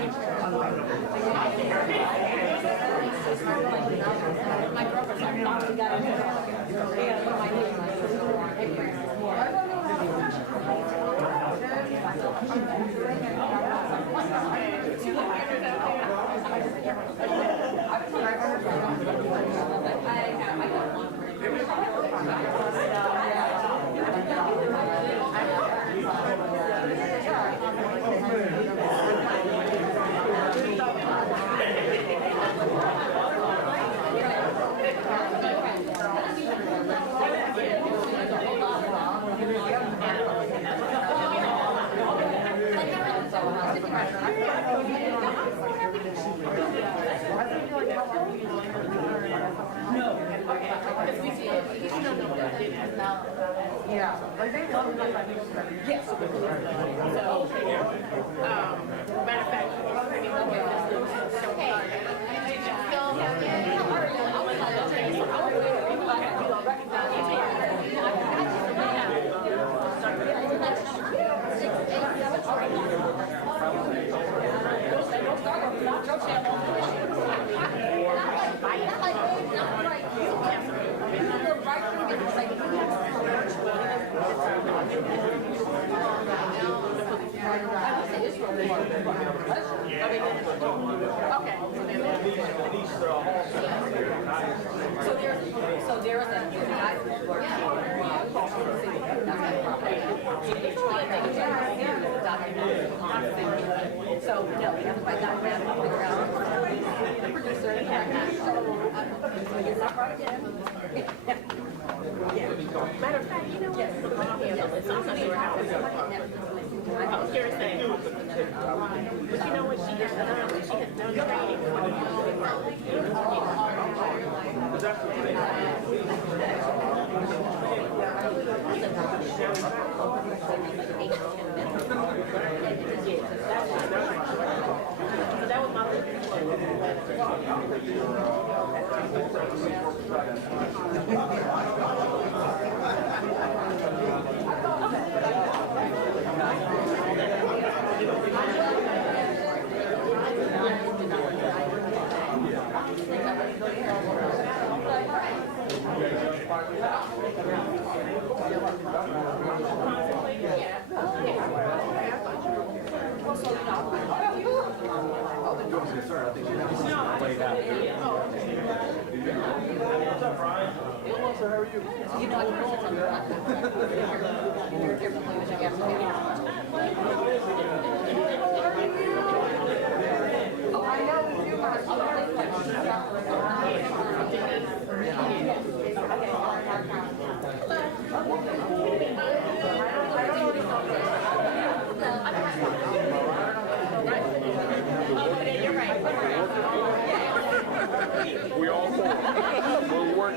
My girlfriend's like, no, she got it. Yeah, but my niece, Yeah, like they love me. Yes. So, matter of fact, so there's a guy who's working so no, we have to find that man to figure out the producer. It's not right again. matter of fact, you know what? It's also your house. I was curious saying, but you know what she has done? She has done training for the that was my You know, I can put something like that. You're different language, I guess. Oh, I know we do. You're right. We all four. We'll work.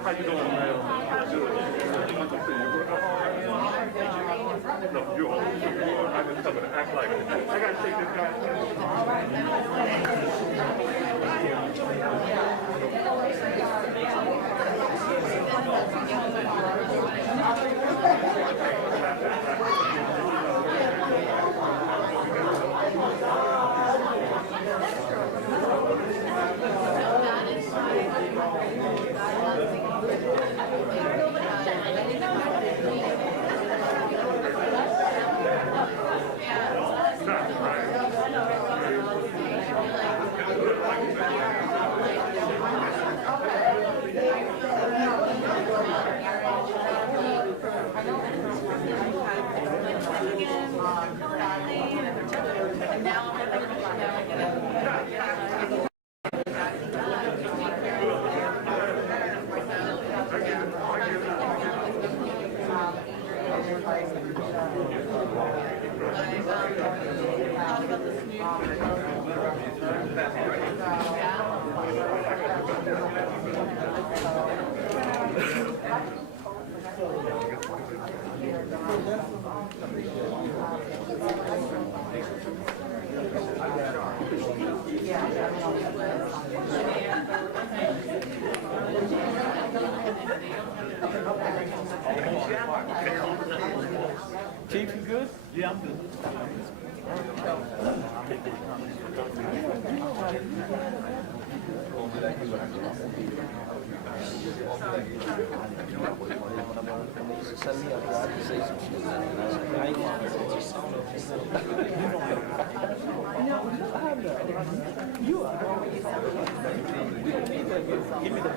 How you doing, man? Good. Good to see you. No, you're old. I just come and act like it. I gotta take this guy. Chief, you good? Yeah, I'm good. You are. Give me the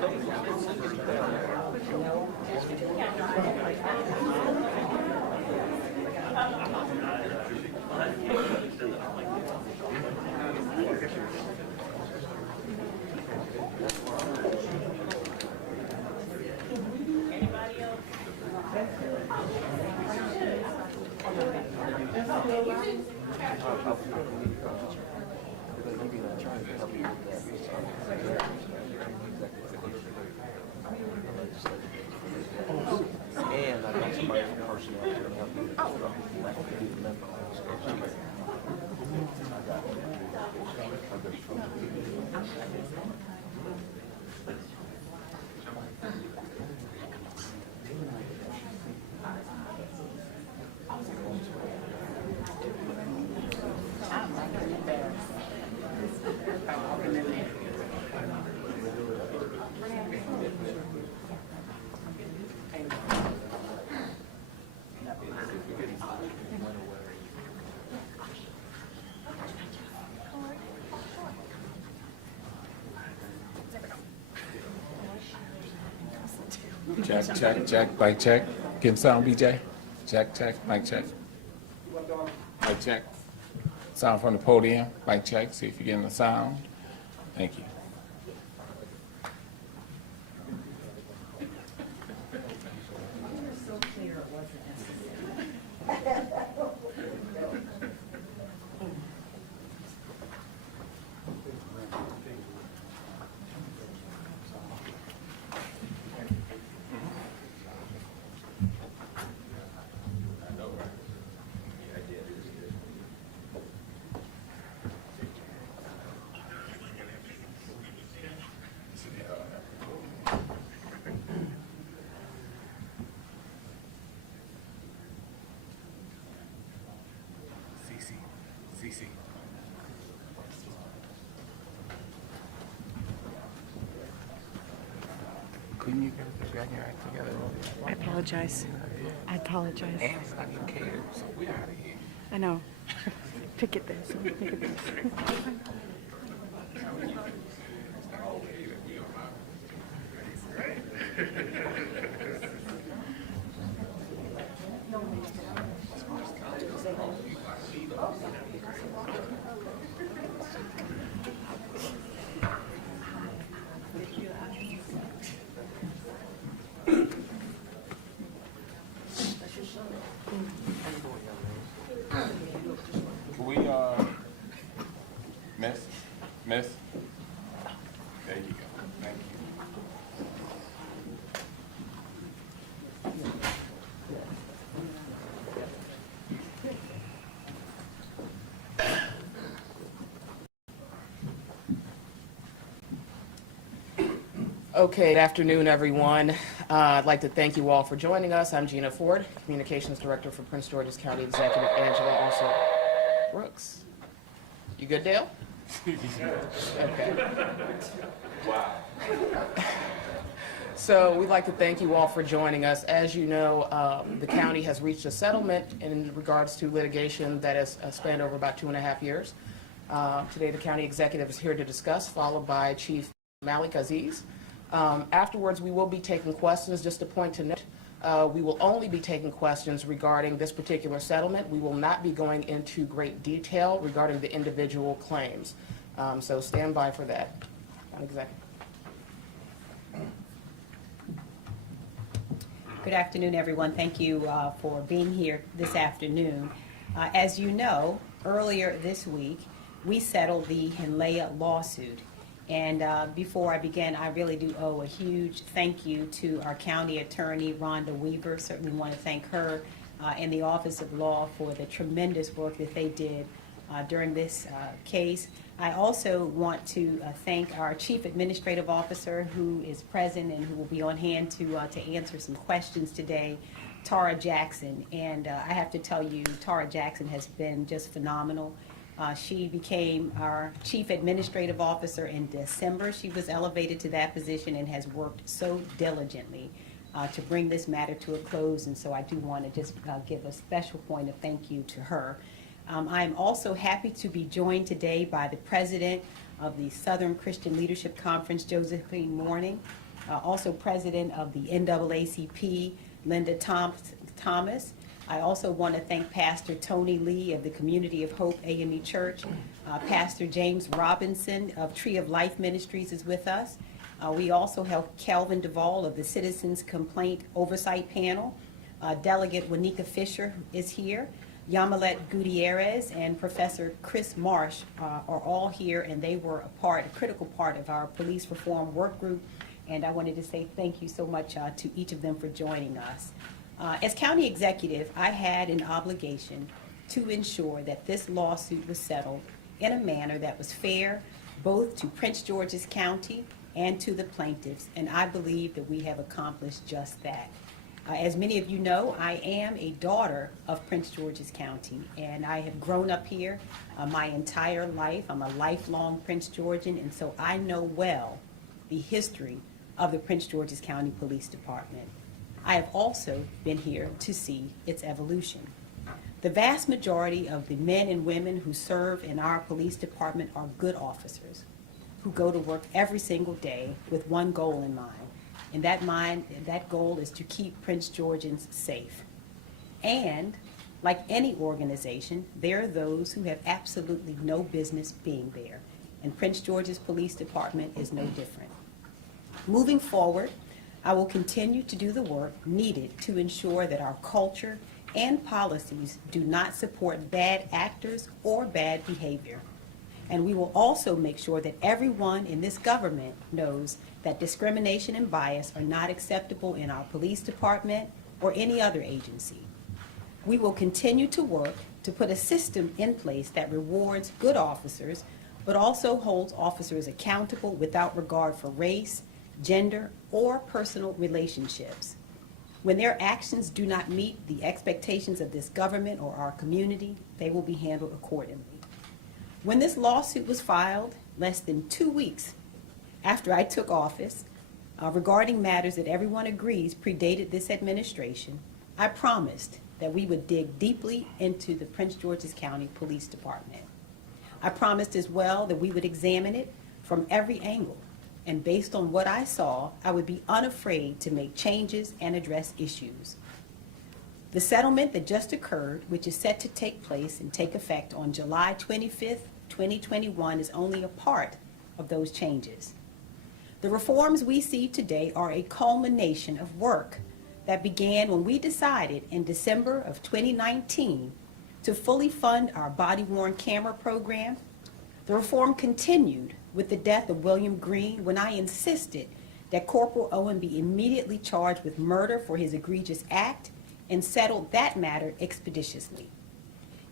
and I got somebody from personnel to help me. Check, check, check, mic check. Getting sound, BJ? Check, check, mic check. Mic check. Sound from the podium, mic check, see if you're getting the sound. Thank you. CC. Couldn't you get your act together? I apologize. I apologize. And it's not even catered, so we're out of here. I know. Pick this. Pick this. Okay, good afternoon, everyone. I'd like to thank you all for joining us. I'm Gina Ford, Communications Director for Prince George's County Executive Angela also Brooks. You good, Dale? Okay. Wow. So we'd like to thank you all for joining us. As you know, the county has reached a settlement in regards to litigation that has spanned over about 2.5 years. Today, the county executive is here to discuss, followed by Chief Malik Aziz. Afterwards, we will be taking questions. Just a point to note, we will only be taking questions regarding this particular settlement. We will not be going into great detail regarding the individual claims. So stand by for that. County Executive. Good afternoon, everyone. Thank you for being here this afternoon. As you know, earlier this week, we settled the HNLEA lawsuit. And before I begin, I really do owe a huge thank you to our county attorney, Rhonda Weaver. Certainly want to thank her and the Office of Law for the tremendous work that they did during this case. I also want to thank our Chief Administrative Officer, who is present and who will be on hand to answer some questions today, Tara Jackson. And I have to tell you, Tara Jackson has been just phenomenal. She became our Chief Administrative Officer in December. She was elevated to that position and has worked so diligently to bring this matter to a close. And so I do want to just give a special point of thank you to her. I'm also happy to be joined today by the President of the Southern Christian Leadership Conference, Josephine Morning, also President of the NAACP, Linda Thomas. I also want to thank Pastor Tony Lee of the Community of Hope AME Church. Pastor James Robinson of Tree of Life Ministries is with us. We also have Kelvin Duvall of the Citizens Complaint Oversight Panel. Delegate Wanika Fisher is here. Yamilet Gutierrez and Professor Chris Marsh are all here, and they were a critical part of our police reform work group. And I wanted to say thank you so much to each of them for joining us. As county executive, I had an obligation to ensure that this lawsuit was settled in a manner that was fair both to Prince George's County and to the plaintiffs, and I believe that we have accomplished just that. As many of you know, I am a daughter of Prince George's County, and I have grown up here my entire life. I'm a lifelong Prince Georgian, and so I know well the history of the Prince George's County Police Department. I have also been here to see its evolution. The vast majority of the men and women who serve in our police department are good officers who go to work every single day with one goal in mind. And that goal is to keep Prince Georgians safe. And like any organization, there are those who have absolutely no business being there. And Prince George's Police Department is no different. Moving forward, I will continue to do the work needed to ensure that our culture and policies do not support bad actors or bad behavior. And we will also make sure that everyone in this government knows that discrimination and bias are not acceptable in our police department or any other agency. We will continue to work to put a system in place that rewards good officers, but also holds officers accountable without regard for race, gender, or personal relationships. When their actions do not meet the expectations of this government or our community, they will be handled accordingly. When this lawsuit was filed, less than 2 weeks after I took office, regarding matters that everyone agrees predated this administration, I promised that we would dig deeply into the Prince George's County Police Department. I promised as well that we would examine it from every angle, and based on what I saw, I would be unafraid to make changes and address issues. The settlement that just occurred, which is set to take place and take effect on July 25th, 2021, is only a part of those changes. The reforms we see today are a culmination of work that began when we decided in December of 2019 to fully fund our body-worn camera program. The reform continued with the death of William Green when I insisted that Corporal Owen be immediately charged with murder for his egregious act and settled that matter expeditiously.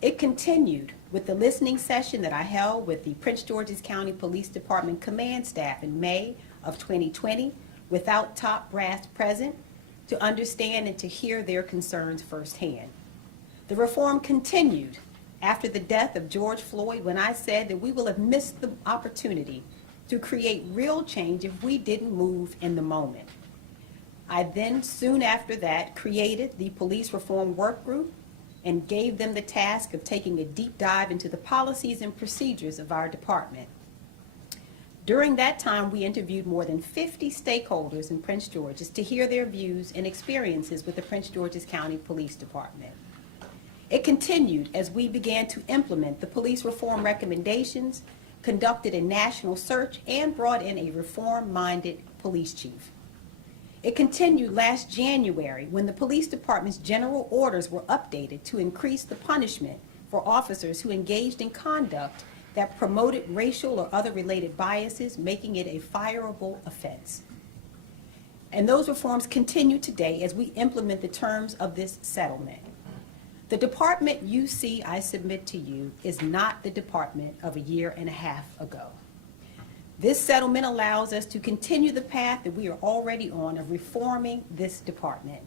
It continued with the listening session that I held with the Prince George's County Police Department command staff in May of 2020 without top brass present to understand and to hear their concerns firsthand. The reform continued after the death of George Floyd when I said that we will have missed the opportunity to create real change if we didn't move in the moment. I then, soon after that, created the Police Reform Work Group and gave them the task of taking a deep dive into the policies and procedures of our department. During that time, we interviewed more than 50 stakeholders in Prince George's to hear their views and experiences with the Prince George's County Police Department. It continued as we began to implement the police reform recommendations, conducted a national search, and brought in a reform-minded police chief. It continued last January when the police department's general orders were updated to increase the punishment for officers who engaged in conduct that promoted racial or other related biases, making it a fireable offense. And those reforms continue today as we implement the terms of this settlement. The department you see, I submit to you, is not the department of a year and a half ago. This settlement allows us to continue the path that we are already on of reforming this department.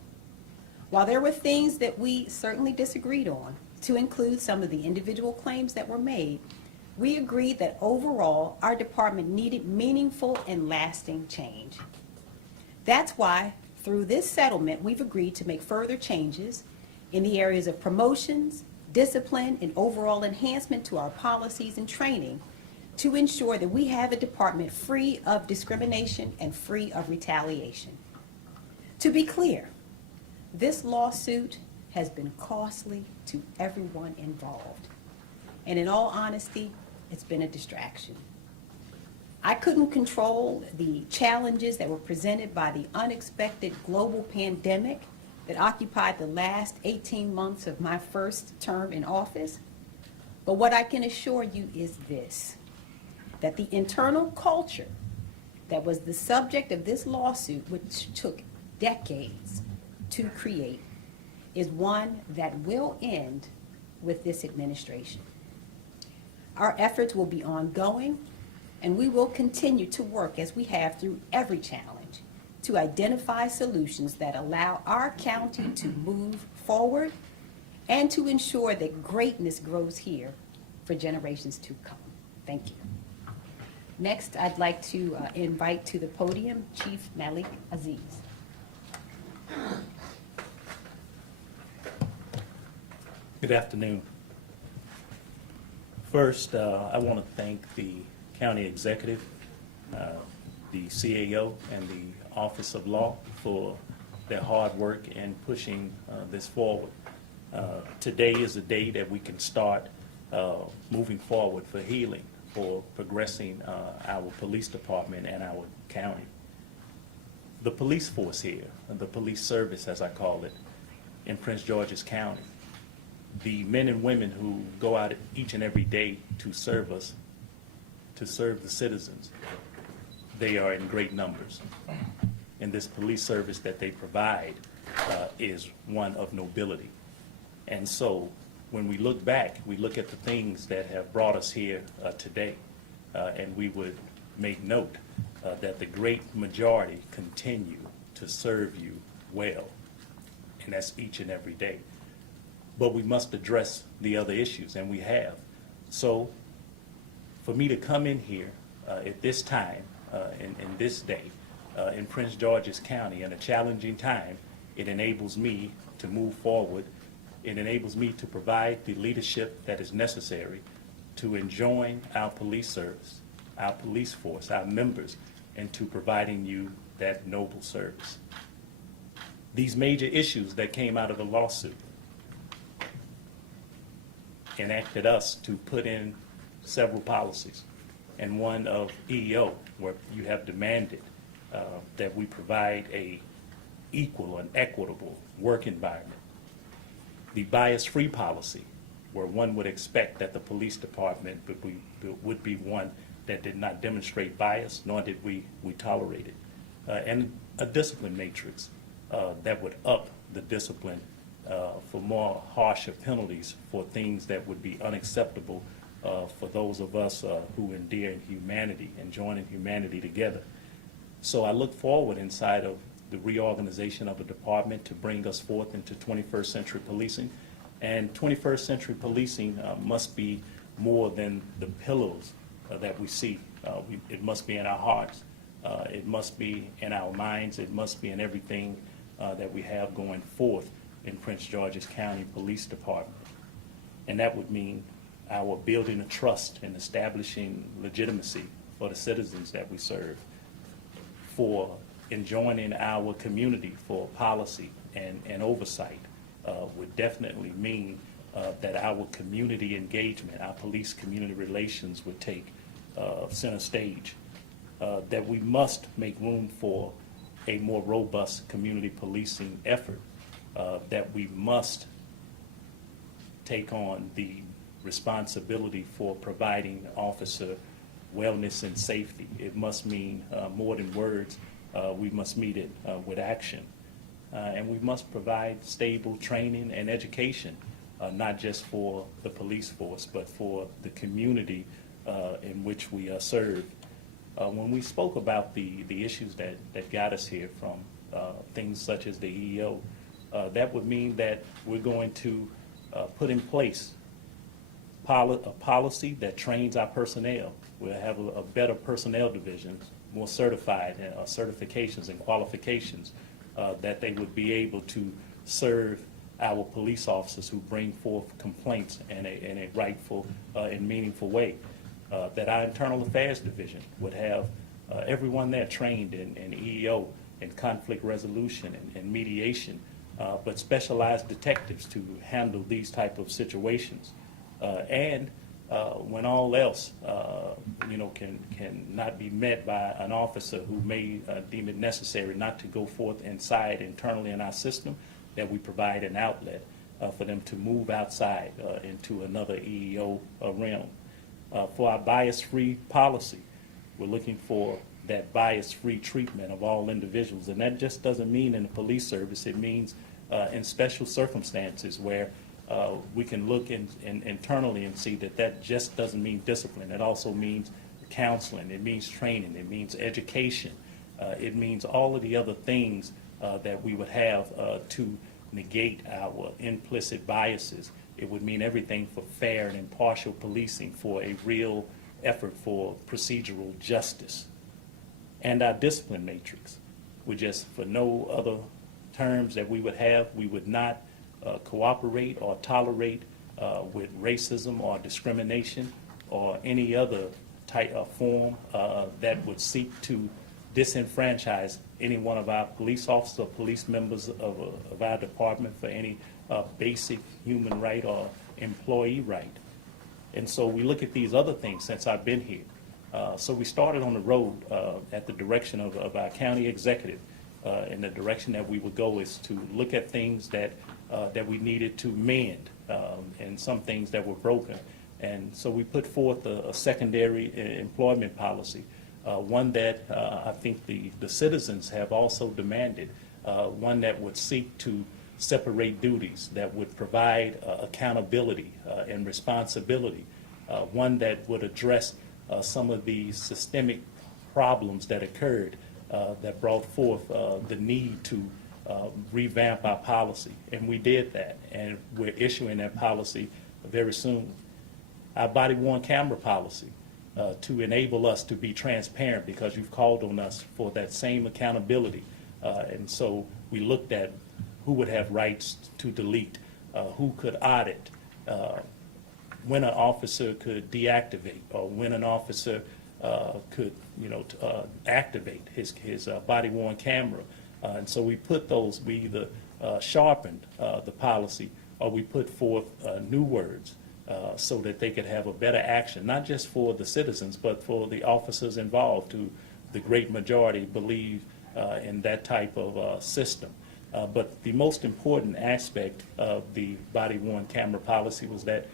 While there were things that we certainly disagreed on, to include some of the individual claims that were made, we agreed that overall our department needed meaningful and lasting change. That's why, through this settlement, we've agreed to make further changes in the areas of promotions, discipline, and overall enhancement to our policies and training to ensure that we have a department free of discrimination and free of retaliation. To be clear, this lawsuit has been costly to everyone involved. And in all honesty, it's been a distraction. I couldn't control the challenges that were presented by the unexpected global pandemic that occupied the last 18 months of my first term in office. But what I can assure you is this, that the internal culture that was the subject of this lawsuit, which took decades to create, is one that will end with this administration. Our efforts will be ongoing, and we will continue to work as we have through every challenge to identify solutions that allow our county to move forward and to ensure that greatness grows here for generations to come. Thank you. Next, I'd like to invite to the podium Chief Malik Aziz. Good afternoon. First, I want to thank the county executive, the CAO, and the Office of Law for their hard work in pushing this forward. Today is a day that we can start moving forward for healing, for progressing our police department and our county. The police force here, the police service as I call it, in Prince George's County, the men and women who go out each and every day to serve us, to serve the citizens, they are in great numbers. And this police service that they provide is one of nobility. And so when we look back, we look at the things that have brought us here today, and we would make note that the great majority continue to serve you well, and that's each and every day. But we must address the other issues, and we have. So for me to come in here at this time, in this day, in Prince George's County, in a challenging time, it enables me to move forward. It enables me to provide the leadership that is necessary to enjoin our police service, our police force, our members, into providing you that noble service. These major issues that came out of the lawsuit enacted us to put in several policies, and one of EEO, where you have demanded that we provide a equal and equitable work environment. The bias-free policy, where one would expect that the police department would be one that did not demonstrate bias, nor did we tolerate it. And a discipline matrix that would up the discipline for more harsher penalties for things that would be unacceptable for those of us who endear in humanity and join in humanity together. So I look forward inside of the reorganization of a department to bring us forth into 21st century policing. And 21st century policing must be more than the pillars that we see. It must be in our hearts. It must be in our minds. It must be in everything that we have going forth in Prince George's County Police Department. And that would mean our building a trust and establishing legitimacy for the citizens that we serve, for enjoining our community for policy and oversight would definitely mean that our community engagement, our police community relations would take center stage, that we must make room for a more robust community policing effort, that we must take on the responsibility for providing officer wellness and safety. It must mean more than words. We must meet it with action. And we must provide stable training and education, not just for the police force, but for the community in which we serve. When we spoke about the issues that got us here from things such as the EEO, that would mean that we're going to put in place a policy that trains our personnel. We'll have a better personnel division, more certified certifications and qualifications that they would be able to serve our police officers who bring forth complaints in a rightful and meaningful way. That our internal affairs division would have everyone there trained in EEO and conflict resolution and mediation, but specialized detectives to handle these type of situations. And when all else, can not be met by an officer who may deem it necessary not to go forth inside internally in our system, that we provide an outlet for them to move outside into another EEO realm. For our bias-free policy, we're looking for that bias-free treatment of all individuals. And that just doesn't mean in the police service. It means in special circumstances where we can look internally and see that just doesn't mean discipline. It also means counseling. It means training. It means education. It means all of the other things that we would have to negate our implicit biases. It would mean everything for fair and impartial policing, for a real effort for procedural justice. And our discipline matrix would just, for no other terms that we would have, we would not cooperate or tolerate with racism or discrimination or any other type of form that would seek to disenfranchise any one of our police officers or police members of our department for any basic human right or employee right. And so we look at these other things since I've been here. So we started on the road at the direction of our county executive. And the direction that we would go is to look at things that we needed to mend and some things that were broken. And so we put forth a secondary employment policy, one that I think the citizens have also demanded, one that would seek to separate duties, that would provide accountability and responsibility, one that would address some of the systemic problems that occurred that brought forth the need to revamp our policy. And we did that, and we're issuing that policy very soon. Our body-worn camera policy to enable us to be transparent, because you've called on us for that same accountability. And so we looked at who would have rights to delete, who could audit, when an officer could deactivate, or when an officer could, activate his body-worn camera. And so we put those, we either sharpened the policy, or we put forth new words so that they could have a better action, not just for the citizens, but for the officers involved, who the great majority believe in that type of system. But the most important aspect of the body-worn camera policy was that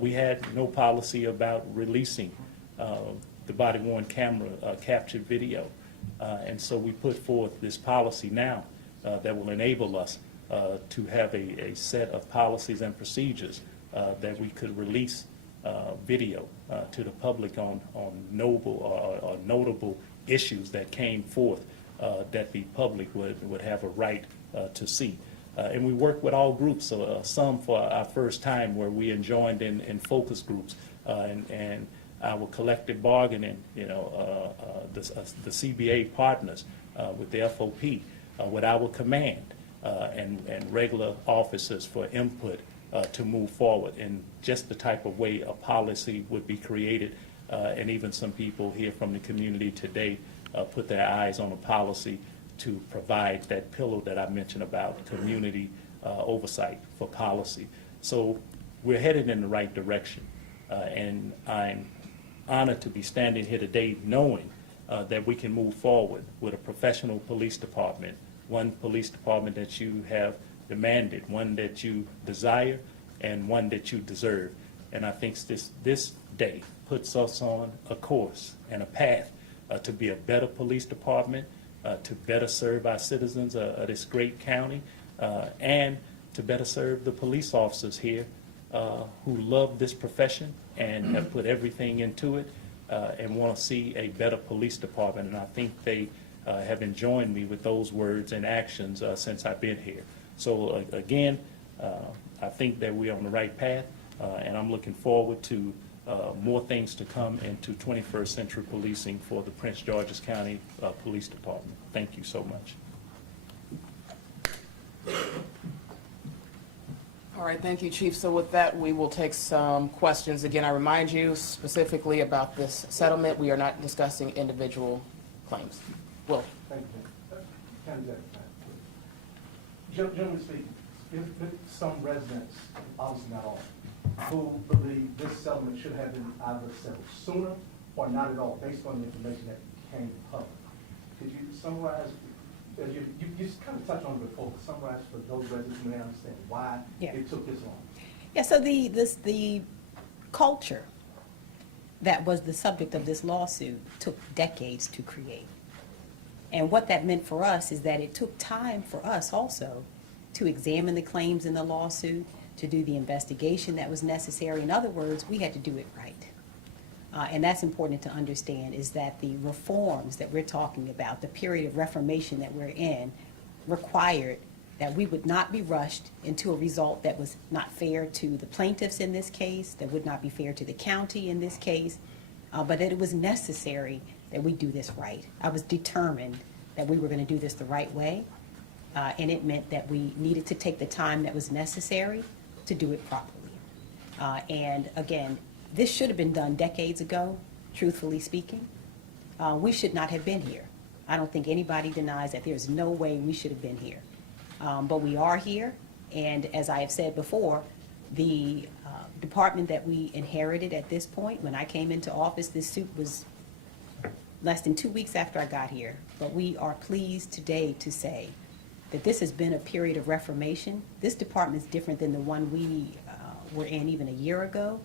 we had no policy about releasing the body-worn camera captured video. And so we put forth this policy now that will enable us to have a set of policies and procedures that we could release video to the public on noble or notable issues that came forth that the public would have a right to see. And we work with all groups, some for our first time where we joined in focus groups and our collective bargaining, the CBA partners with the FOP, with our command and regular officers for input to move forward in just the type of way a policy would be created. And even some people here from the community today put their eyes on a policy to provide that pillar that I mentioned about community oversight for policy. So we're headed in the right direction. And I'm honored to be standing here today knowing that we can move forward with a professional police department, one police department that you have demanded, one that you desire, and one that you deserve. And I think this day puts us on a course and a path to be a better police department, to better serve our citizens of this great county, and to better serve the police officers here who love this profession and have put everything into it and want to see a better police department. And I think they have enjoined me with those words and actions since I've been here. So again, I think that we're on the right path, and I'm looking forward to more things to come into 21st century policing for the Prince George's County Police Department. Thank you so much. All right, thank you, Chief. So with that, we will take some questions. Again, I remind you specifically about this settlement. We are not discussing individual claims. Will. Thank you. County Executive. Generally speaking, if some residents, obviously not all, who believe this settlement should have been either settled sooner or not at all, based on the information that became public. Could you summarize, as you just kind of touched on it before, summarize for those residents who may understand why it took this long? Yeah, so the culture that was the subject of this lawsuit took decades to create. And what that meant for us is that it took time for us also to examine the claims in the lawsuit, to do the investigation that was necessary. In other words, we had to do it right. And that's important to understand, is that the reforms that we're talking about, the period of reformation that we're in, required that we would not be rushed into a result that was not fair to the plaintiffs in this case, that would not be fair to the county in this case, but that it was necessary that we do this right. I was determined that we were going to do this the right way, and it meant that we needed to take the time that was necessary to do it properly. And again, this should have been done decades ago, truthfully speaking. We should not have been here. I don't think anybody denies that there's no way we should have been here. But we are here, and as I have said before, the department that we inherited at this point, when I came into office, this suit was less than 2 weeks after I got here. But we are pleased today to say that this has been a period of reformation. This department is different than the one we were in even a year ago.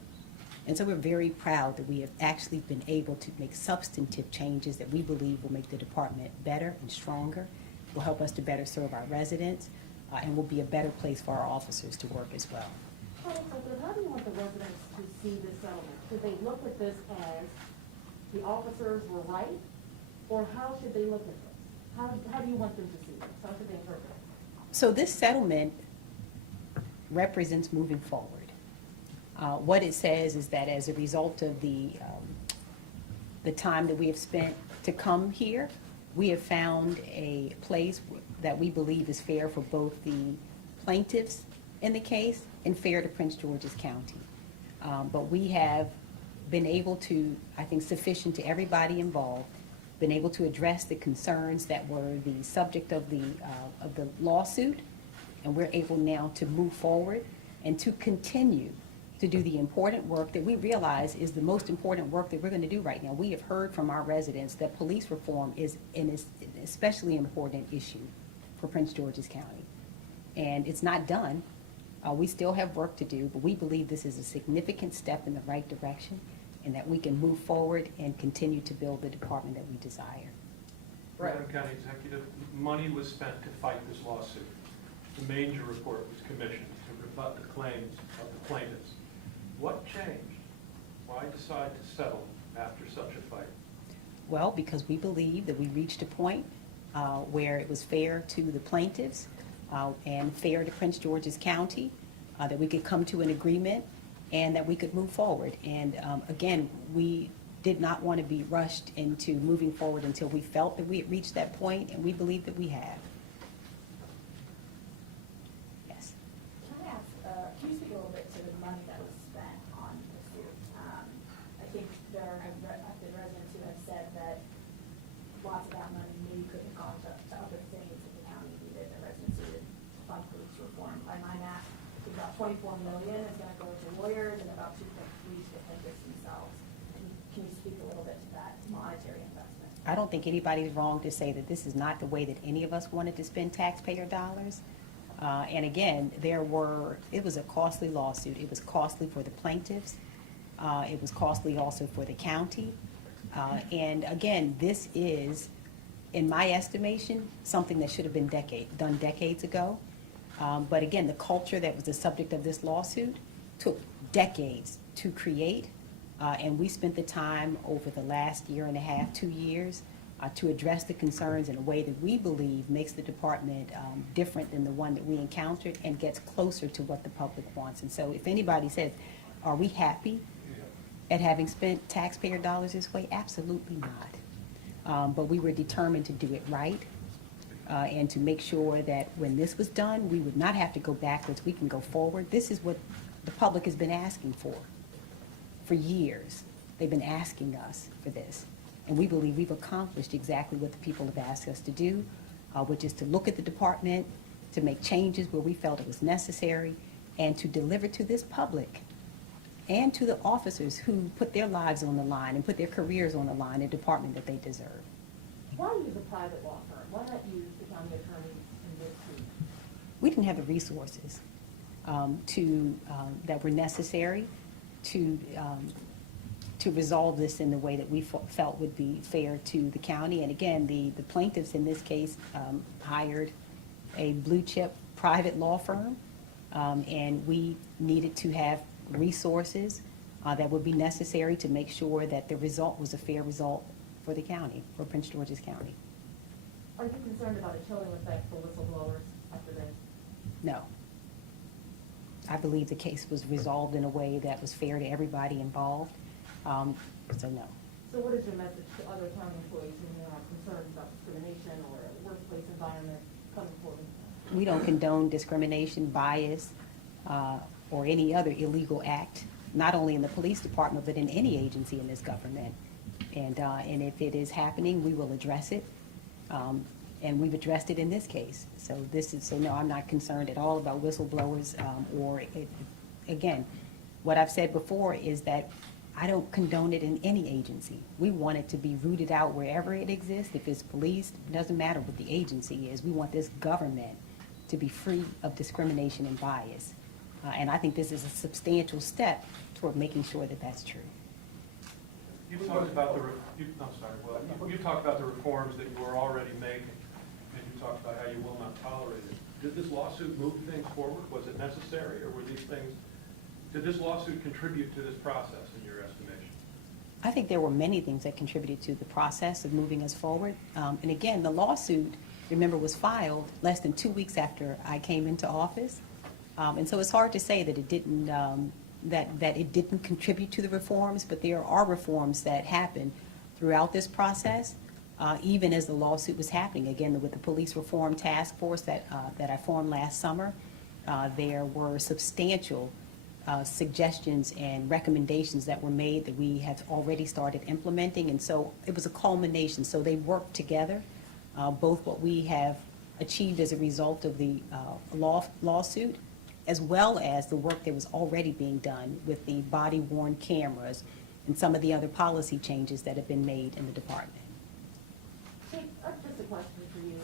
And so we're very proud that we have actually been able to make substantive changes that we believe will make the department better and stronger, will help us to better serve our residents, and will be a better place for our officers to work as well. How do you want the residents to see this settlement? Should they look at this as the officers were right, or how should they look at this? How do you want them to see this? How should they interpret it? So this settlement represents moving forward. What it says is that as a result of the time that we have spent to come here, we have found a place that we believe is fair for both the plaintiffs in the case and fair to Prince George's County. But we have been able to, I think sufficient to everybody involved, been able to address the concerns that were the subject of the lawsuit, and we're able now to move forward and to continue to do the important work that we realize is the most important work that we're going to do right now. We have heard from our residents that police reform is an especially important issue for Prince George's County. And it's not done. We still have work to do, but we believe this is a significant step in the right direction. and that we can move forward and continue to build the department that we desire. Madam County Executive, money was spent to fight this lawsuit. The Manger report was commissioned to rebut the claims of the plaintiffs. What changed? Why decide to settle after such a fight? Well, because we believe that we reached a point where it was fair to the plaintiffs and fair to Prince George's County, that we could come to an agreement and that we could move forward. And again, we did not want to be rushed into moving forward until we felt that we had reached that point, and we believe that we have. Yes. Can I ask, can you speak a little bit to the money that was spent on the suit? I think there have been residents who have said that lots of that money maybe could have gone to other things that the county needed. The residents needed fund police reform. By my math, I think about $24 million is going to go to lawyers and about 2.3 to the plaintiffs themselves. Can you speak a little bit to that monetary investment? I don't think anybody's wrong to say that this is not the way that any of us wanted to spend taxpayer dollars. And again, it was a costly lawsuit. It was costly for the plaintiffs. It was costly also for the county. And again, this is, in my estimation, something that should have been done decades ago. But again, the culture that was the subject of this lawsuit took decades to create. And we spent the time over the last year and a half, 2 years, to address the concerns in a way that we believe makes the department different than the one that we encountered and gets closer to what the public wants. And so if anybody says, are we happy at having spent taxpayer dollars this way? Absolutely not. But we were determined to do it right and to make sure that when this was done, we would not have to go backwards. We can go forward. This is what the public has been asking for years. They've been asking us for this. And we believe we've accomplished exactly what the people have asked us to do, which is to look at the department, to make changes where we felt it was necessary, and to deliver to this public and to the officers who put their lives on the line and put their careers on the line, a department that they deserve. Why use a private law firm? Why not use the county attorneys in this case? We didn't have the resources that were necessary to resolve this in the way that we felt would be fair to the county. And again, the plaintiffs in this case hired a blue chip private law firm, and we needed to have resources that would be necessary to make sure that the result was a fair result for the county, for Prince George's County. Are you concerned about a chilling effect for whistleblowers after this? No. I believe the case was resolved in a way that was fair to everybody involved, so no. So what is your message to other county employees who may have concerns about discrimination or workplace environment coming forward? We don't condone discrimination, bias, or any other illegal act, not only in the police department, but in any agency in this government. And if it is happening, we will address it. And we've addressed it in this case. So no, I'm not concerned at all about whistleblowers again, what I've said before is that I don't condone it in any agency. We want it to be rooted out wherever it exists. If it's police, it doesn't matter what the agency is. We want this government to be free of discrimination and bias. And I think this is a substantial step toward making sure that that's true. You talked about you talked about the reforms that you were already making, and you talked about how you will not tolerate it. Did this lawsuit move things forward? Was it necessary, or were these things? Did this lawsuit contribute to this process, in your estimation? I think there were many things that contributed to the process of moving us forward. And again, the lawsuit, remember, was filed less than 2 weeks after I came into office. And so it's hard to say that it didn't that it didn't contribute to the reforms, but there are reforms that happened throughout this process, even as the lawsuit was happening. Again, with the police reform task force that I formed last summer, there were substantial suggestions and recommendations that were made that we have already started implementing, and so it was a culmination. So they worked together, both what we have achieved as a result of the lawsuit, as well as the work that was already being done with the body-worn cameras and some of the other policy changes that have been made in the department. Chief, just a question for you.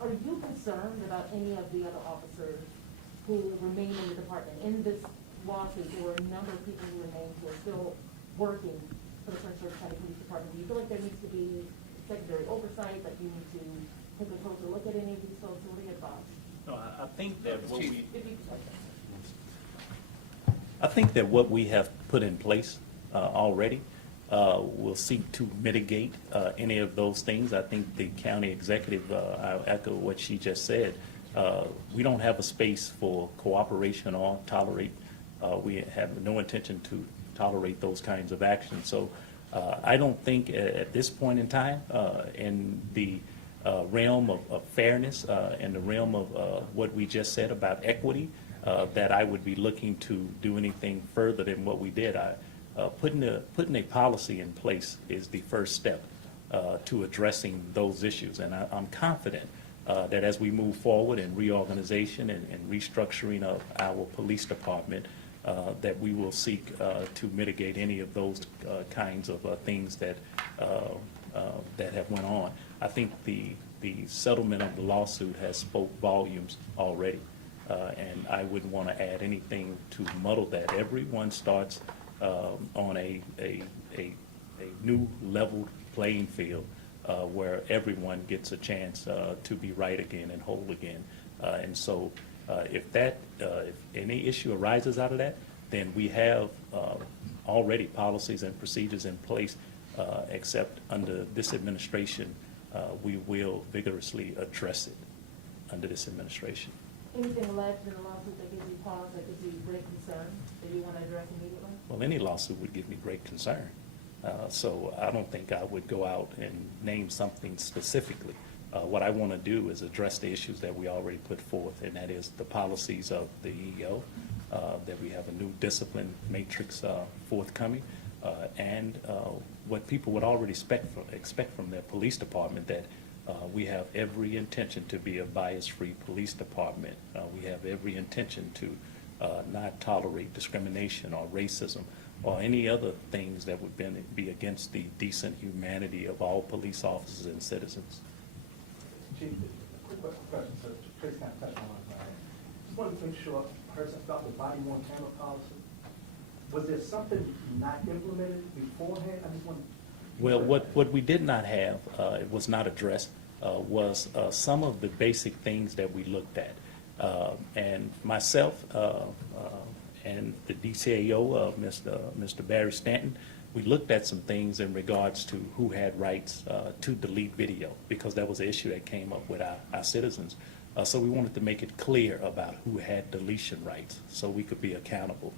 Are you concerned about any of the other officers who remain in the department? In this lawsuit, there were a number of people who remain who are still working for the Prince George County Police Department? Do you feel like there needs to be secondary oversight, that you need to take a closer look at any of these folks? What are your thoughts? No, I think that what we, If you, okay. I think that what we have put in place already will seek to mitigate any of those things. I think the county executive, I'll echo what she just said. We don't have a space for cooperation or tolerate. We have no intention to tolerate those kinds of actions. So I don't think at this point in time, in the realm of fairness, in the realm of what we just said about equity, that I would be looking to do anything further than what we did. Putting a policy in place is the first step to addressing those issues. And I'm confident that as we move forward in reorganization and restructuring of our police department, that we will seek to mitigate any of those kinds of things that have went on. I think the settlement of the lawsuit has spoke volumes already, and I wouldn't want to add anything to muddle that. Everyone starts on a new leveled playing field where everyone gets a chance to be right again and whole again. And so if any issue arises out of that, then we have already policies and procedures in place, except under this administration, we will vigorously address it under this administration. Anything alleged in the lawsuit that gives you pause, that gives you great concern, that you want to address immediately? Well, any lawsuit would give me great concern. So I don't think I would go out and name something specifically. What I want to do is address the issues that we already put forth, and that is the policies of the EEO, that we have a new discipline matrix forthcoming, and what people would already expect from their police department, that we have every intention to be a bias-free police department. We have every intention to not tolerate discrimination or racism or any other things that would be against the decent humanity of all police officers and citizens. Chief, a quick question, so Tracy kind of touched on it. Just wanted to make sure I heard something about the body-worn camera policy. Was there something not implemented beforehand? I just want to... Well, what we did not have, it was not addressed, was some of the basic things that we looked at. And myself and the DCAO, Mr. Barry Stanton, we looked at some things in regards to who had rights to delete video, because that was an issue that came up with our citizens. So we wanted to make it clear about who had deletion rights so we could be accountable.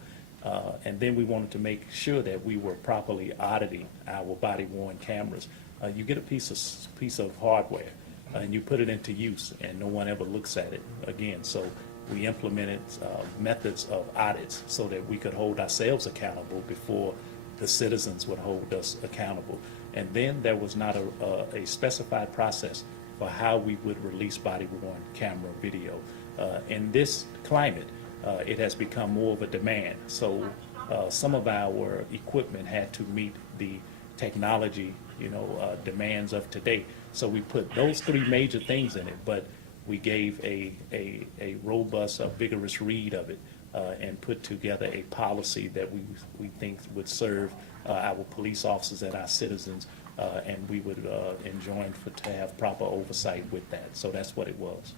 And then we wanted to make sure that we were properly auditing our body-worn cameras. You get a piece of hardware and you put it into use, and no one ever looks at it again. So we implemented methods of audits so that we could hold ourselves accountable before the citizens would hold us accountable. And then there was not a specified process for how we would release body-worn camera video. In this climate, it has become more of a demand. So some of our equipment had to meet the technology, demands of today. So we put those three major things in it, but we gave a robust, vigorous read of it and put together a policy that we think would serve our police officers and our citizens, and we would enjoin to have proper oversight with that. So that's what it was.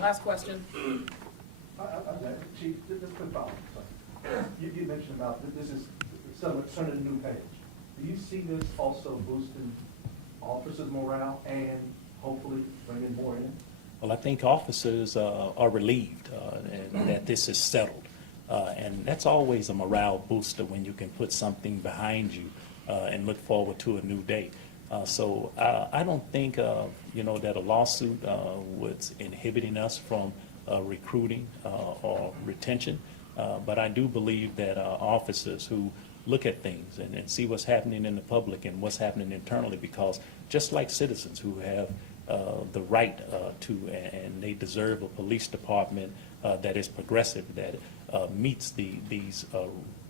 Last question. Chief, just a quick follow-up. You mentioned about this is turning a new page. Do you see this also boosting officers' morale and hopefully bringing more in? Well, I think officers are relieved and that this is settled. And that's always a morale booster when you can put something behind you and look forward to a new day. So I don't think, that a lawsuit was inhibiting us from recruiting or retention. But I do believe that officers who look at things and see what's happening in the public and what's happening internally, because just like citizens who have the right to, and they deserve a police department that is progressive, that meets these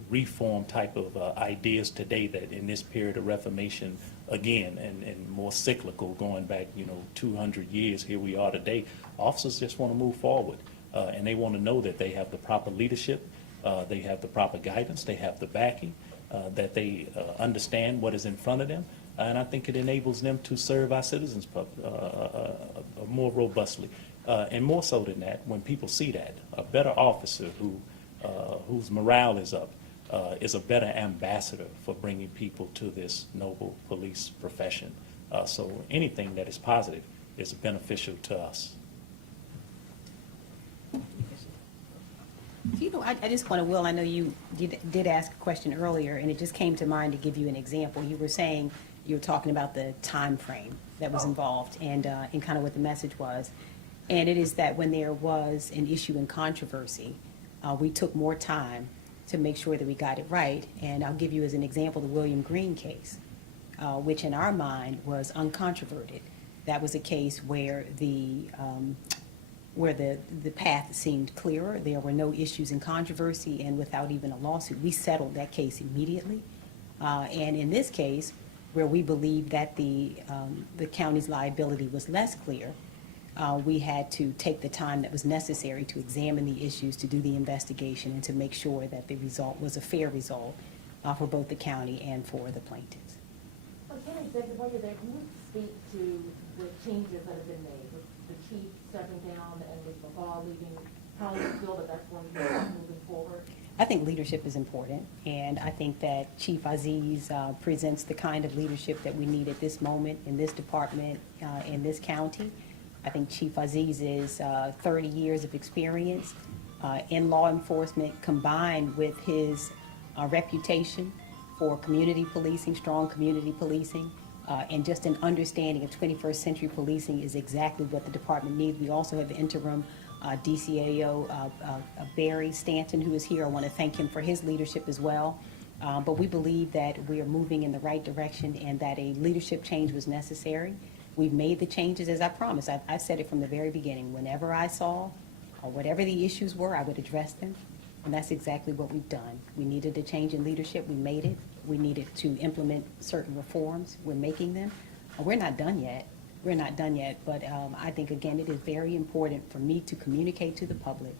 reform type of ideas today, that in this period of reformation, again, and more cyclical, going back, 200 years, here we are today, officers just want to move forward. And they want to know that they have the proper leadership, They have the proper guidance, they have the backing, that they understand what is in front of them, and I think it enables them to serve our citizens more robustly. And more so than that, when people see that, a better officer whose morale is up is a better ambassador for bringing people to this noble police profession. So anything that is positive is beneficial to us. You know, I just want to, Will, I know you did ask a question earlier, and it just came to mind to give you an example. You were saying, you were talking about the time frame that was involved and kind of what the message was. And it is that when there was an issue in controversy, we took more time to make sure that we got it right. And I'll give you as an example the William Green case, which in our mind was uncontroverted. That was a case where the path seemed clearer. There were no issues in controversy, and without even a lawsuit, we settled that case immediately. And in this case, where we believed that the county's liability was less clear, we had to take the time that was necessary to examine the issues, to do the investigation, and to make sure that the result was a fair result for both the county and for the plaintiffs. County Executive, while you're there, can you speak to the changes that have been made, with the chief stepping down and with the law leaving? How do you feel that that's going to be moving forward? I think leadership is important, and I think that Chief Aziz presents the kind of leadership that we need at this moment in this department, in this county. I think Chief Aziz is 30 years of experience in law enforcement, combined with his reputation for community policing, strong community policing, and just an understanding of 21st century policing is exactly what the department needs. We also have the interim DCAO, Barry Stanton, who is here. I want to thank him for his leadership as well. But we believe that we are moving in the right direction and that a leadership change was necessary. We've made the changes as I promised. I've said it from the very beginning. Whenever I saw or whatever the issues were, I would address them. And that's exactly what we've done. We needed a change in leadership. We made it. We needed to implement certain reforms. We're making them. We're not done yet. We're not done yet. But I think, again, it is very important for me to communicate to the public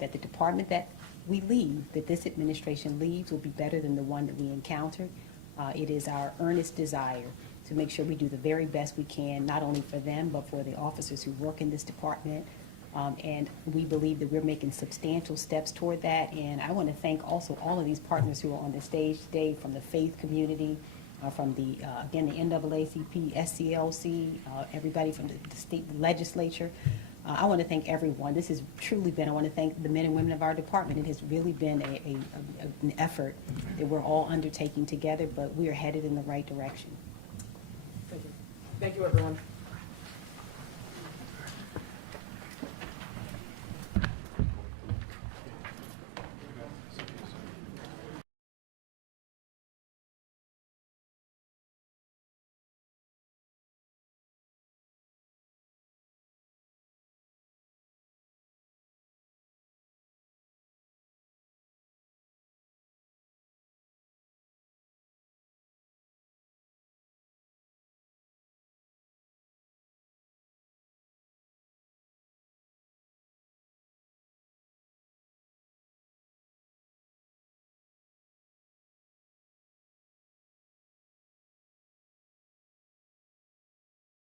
that the department that we leave, that this administration leaves, will be better than the one that we encountered. It is our earnest desire to make sure we do the very best we can, not only for them, but for the officers who work in this department. And we believe that we're making substantial steps toward that. And I want to thank also all of these partners who are on the stage today, from the faith community, from the, again, the NAACP, SCLC, everybody from the state legislature. I want to thank everyone. This has truly been, I want to thank the men and women of our department. It has really been an effort that we're all undertaking together, but we are headed in the right direction. Thank you, everyone.